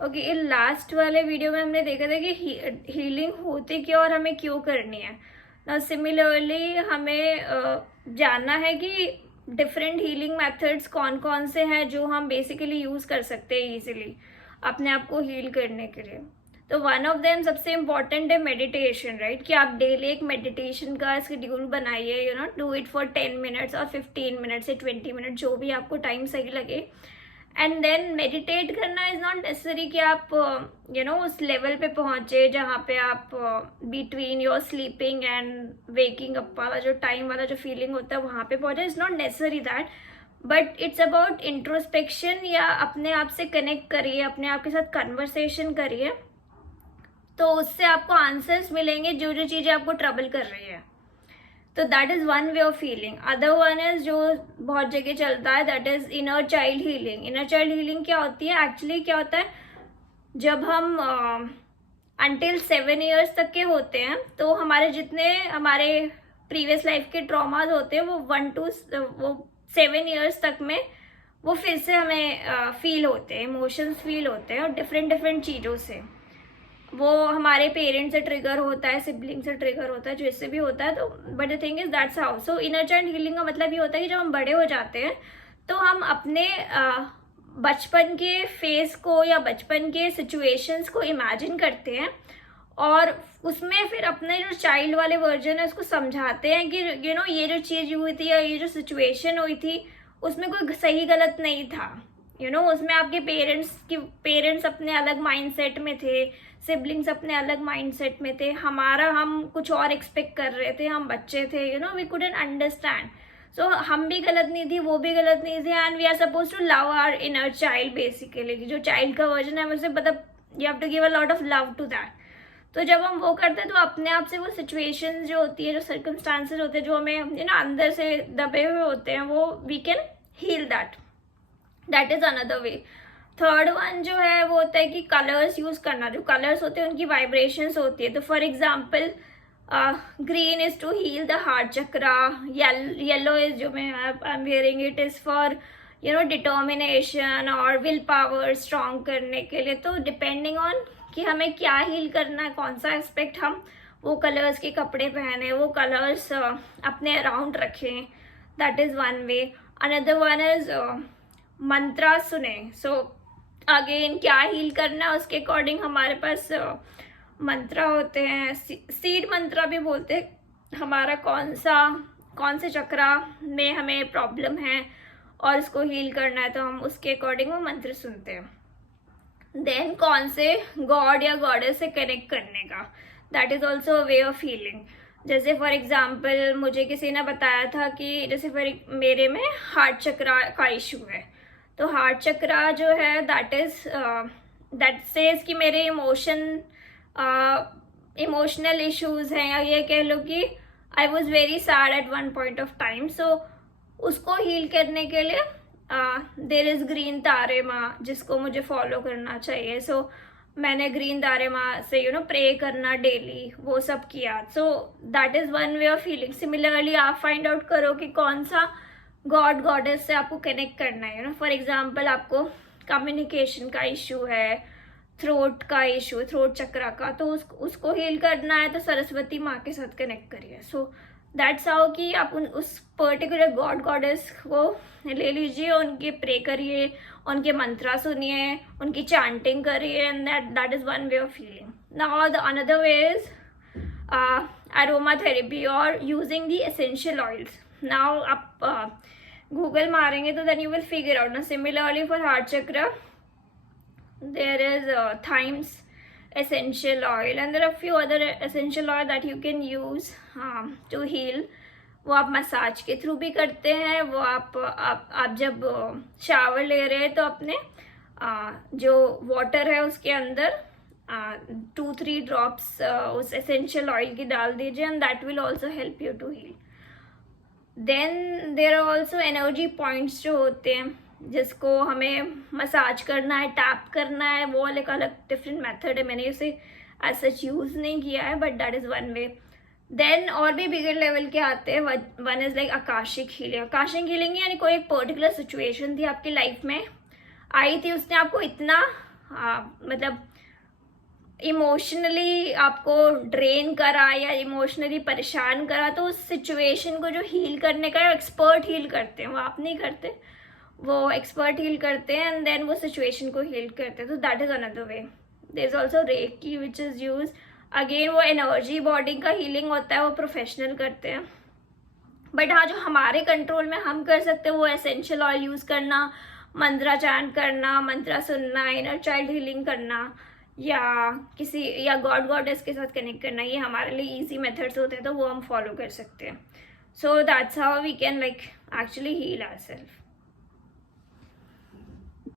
Okay, in last वाले video में हमने देखा था कि हीलिंग होती क्या और हमें क्यों करनी है ना। सिमिलरली हमें जानना है कि डिफरेंट हीलिंग मेथड्स कौन कौन से हैं जो हम बेसिकली यूज़ कर सकते हैं इजीली अपने आप को हील करने के लिए। तो वन ऑफ देम सबसे इम्पॉर्टेंट है मेडिटेशन, राइट? कि आप डेली एक मेडिटेशन का शेड्यूल बनाइए, you know, do it for 10 minutes और 15 मिनट्स से 20 मिनट, जो भी आपको टाइम सही लगे। एंड देन मेडिटेट करना इज नॉट नेसेसरी कि आप उस लेवल पे पहुंचे जहाँ पे आप between your sleeping and waking up वाला जो टाइम वाला जो फीलिंग होता है वहाँ पे पहुंचे। It's not necessary that, but it's about introspection, या अपने आप से कनेक्ट करिए, अपने आप के साथ कन्वर्सेशन करिए, तो उससे आपको आंसर्स मिलेंगे जो जो चीज़ें आपको ट्रबल कर रही है। तो that is one way of healing. Other one is जो बहुत जगह चलता है, that is inner child healing. Inner child healing क्या होती है? एक्चुअली क्या होता है, जब हम अंटिल 7 years तक के होते हैं तो हमारे जितने हमारे प्रीवियस लाइफ के ट्रॉमाज होते हैं वो 7 years तक में वो फिर से हमें फील होते हैं, इमोशंस फील होते हैं, और डिफरेंट डिफरेंट चीज़ों से। वो हमारे पेरेंट्स से ट्रिगर होता है, सिबलिंग से ट्रिगर होता है, जिससे भी होता है। तो but the thing is that's how. So inner child healing का मतलब ये होता है कि जब हम बड़े हो जाते हैं तो हम अपने बचपन के फेस को या बचपन के सिचुएशंस को इमेजिन करते हैं, और उसमें फिर अपने जो चाइल्ड वाले वर्जन है उसको समझाते हैं कि ये जो चीज़ हुई थी या ये जो सिचुएशन हुई थी उसमें कोई सही गलत नहीं था। उसमें आपके पेरेंट्स अपने अलग माइंडसेट में थे, सिबलिंग्स अपने अलग माइंडसेट में थे, हम कुछ और एक्सपेक्ट कर रहे थे, हम बच्चे थे, वी कुडंट अंडरस्टैंड। सो हम भी गलत नहीं थी, वो भी गलत नहीं थी, and we are suppose to love our inner child basically. जो चाइल्ड का वर्जन है उसे मतलब you have to give a lot of love to that. तो जब हम वो करते हैं तो अपने आप से वो सिचुएशंस जो होती है, जो सर्कमस्टांसेस होते हैं, जो हमें अंदर से दबे हुए होते हैं, वो we can heal that is another way. Third one जो है वो होता है कि कलर्स यूज करना। जो कलर्स होते हैं उनकी वाइब्रेशंस होती है। तो for example green is to heal the heart chakra, yellow is जो मैं I am wearing it is for determination और विल पावर स्ट्रॉन्ग करने के लिए। तो डिपेंडिंग ऑन कि हमें क्या हील करना है, कौन सा एस्पेक्ट, हम वो कलर्स के कपड़े पहने, वो कलर्स अपने अराउंड रखें, that is one way. Another one is mantra सुने। सो अगेन क्या हील करना है उसके अकॉर्डिंग हमारे पास मंत्रा होते हैं, सीड मंत्रा भी बोलते हैं। हमारा कौन से चक्रा में हमें प्रॉब्लम है और उसको हील करना है, तो हम उसके अकॉर्डिंग वो मंत्र सुनते हैं। देन कौन से गॉड या गॉडेस से कनेक्ट करने का, that is also a way of healing. जैसे फॉर एग्जाम्पल मुझे किसी ने बताया था कि जैसे मेरे में हार्ट चक्रा का इशू है। तो हार्ट चक्रा जो है दैट सेज कि मेरे इमोशनल इश्यूज हैं, या ये कह लो कि I was very sad at one point of time. So उसको हील करने के लिए देर इज ग्रीन तारे माँ जिसको मुझे फॉलो करना चाहिए। सो मैंने ग्रीन तारे माँ से प्रे करना डेली, वो सब किया। So that is one way of healing. Similarly आप फाइंड आउट करो कि कौन सा गॉड गॉडेस से आपको कनेक्ट करना है। फॉर एग्जाम्पल आपको कम्युनिकेशन का इशू है, थ्रोट का इशू, थ्रोट चक्रा का, तो उसको हील करना है तो सरस्वती माँ के साथ कनेक्ट करिए। सो दैट्स हाउ कि आप उस पर्टिकुलर गॉड गॉडेस को ले लीजिए, उनके प्रे करिए, उनके मंत्रा सुनिए, उनकी चांटिंग करिए, and that is one way of healing. Now the another way is aroma therapy और using the essential oils. Now आप गूगल मारेंगे तो then you will figure out ना। Similarly for heart chakra there is thymes essential oil, and there are few other essential oil that you can use to heal. वो आप massage के through भी करते हैं। वो आप जब शावर ले रहे हैं तो अपने जो वाटर है उसके अंदर 2-3 ड्रॉप्स उस एसेंशियल ऑयल की डाल दीजिए, and that will also help you to heal. Then there are also energy points जो होते हैं जिसको हमें मसाज करना है, टैप करना है, वो एक अलग डिफरेंट मेथड है। मैंने उसे एज सच यूज नहीं किया है, but that is one way. Then और भी बिगर लेवल के आते हैं। One is like Akashic healing. Akashic healing यानी कोई एक पर्टिकुलर सिचुएशन थी आपकी लाइफ में, आई थी, उसने आपको इतना मतलब इमोशनली आपको ड्रेन करा या इमोशनली परेशान करा, तो उस सिचुएशन को जो हील करने का एक्सपर्ट हील करते हैं, वो आप नहीं करते, वो एक्सपर्ट हील करते हैं एंड देन वो सिचुएशन को हील करते हैं. तो that is another way. There is also Reiki which is use. Again वो एनर्जी बॉडी का हीलिंग होता है, वो प्रोफेशनल करते हैं. बट हाँ, जो हमारे कंट्रोल में हम कर सकते हैं वो एसेंशियल ऑयल यूज़ करना, मंत्रा चैंट करना, मंत्रा सुनना, इनर चाइल्ड हीलिंग करना, या गॉड गॉडेस के साथ कनेक्ट करना. ये हमारे लिए इजी मेथड्स होते हैं, तो वो हम फॉलो कर सकते हैं. So that's how we can like actually heal ourselves.